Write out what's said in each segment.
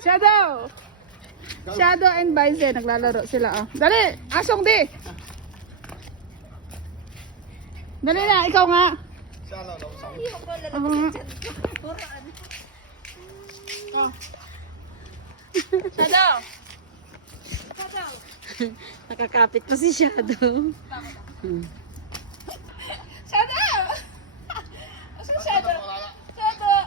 Shadow! Shadow and Bison, naglalaro sila. Oh. Dali! Asong di! Dali na, ikaw nga. Ako nga. Oh. Shadow! Shadow! Nakakapit pa si Shadow. Shadow! Asa Shadow? Shadow!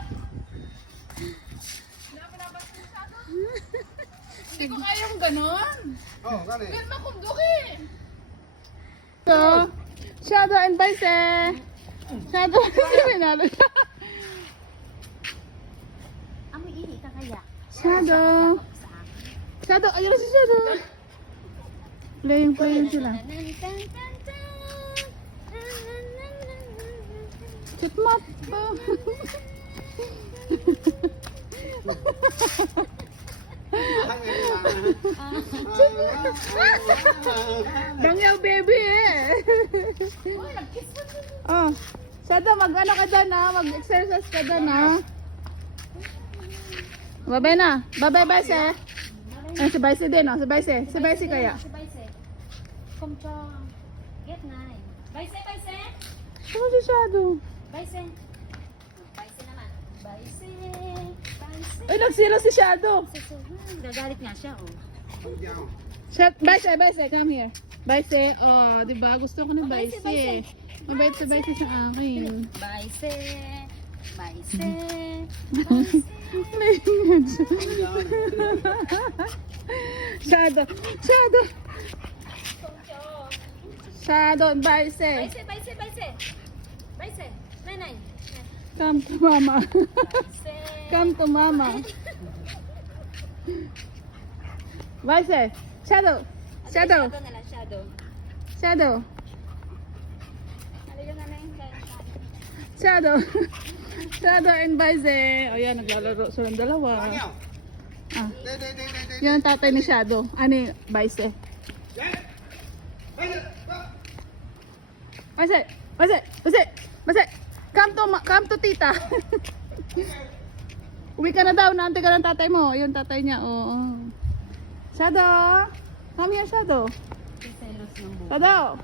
Hindi ko kayang ganon. Oh, gani. Pero makundukin. So, Shadow and Bison. Shadow, pinalo siya. Amo ihi ka kaya? Shadow. Shadow, ayun na si Shadow. Playing sila. Chipmap pa. Bangyaw baby eh. Oh, Shadow, mag-ano ka dyan ha? Mag-exercise ka dyan ha? Babay na. Babay, Bise. Ay, si Bise din oh. Si Bise. Si Bise kaya. Si Bise. Come chong. Get nine. Bise, Bise. Ano si Shadow? Bise. Bise naman. Bise. Bise. Ay, nagsilo si Shadow. Gagalit nga siya, oh. Bise, Bise, come here. Bise, oh, di ba? Gusto ko ng Bise. Mabait sa Bise sa akin. Bise. Bise. Shadow. Shadow. Shadow and Bise. Bise, Bise, Bise. Bise. Nanay. Come to mama. Bise. Come to mama. Bise. Shadow. Shadow. Shadow na lang, shadow. Shadow. Ano yung nanay? Shadow. Shadow and Bise. O yan, naglalaro silang dalawa. Ah. Yan ang tatay ni Shadow. Ani, Bise. Bise. Bise. Bise. Bise. Come to tita. Uwi ka na daw. Naantay ka ng tatay mo. Yung tatay niya. Oo. Shadow. Come here, Shadow. Selos ng buhay. Shadow.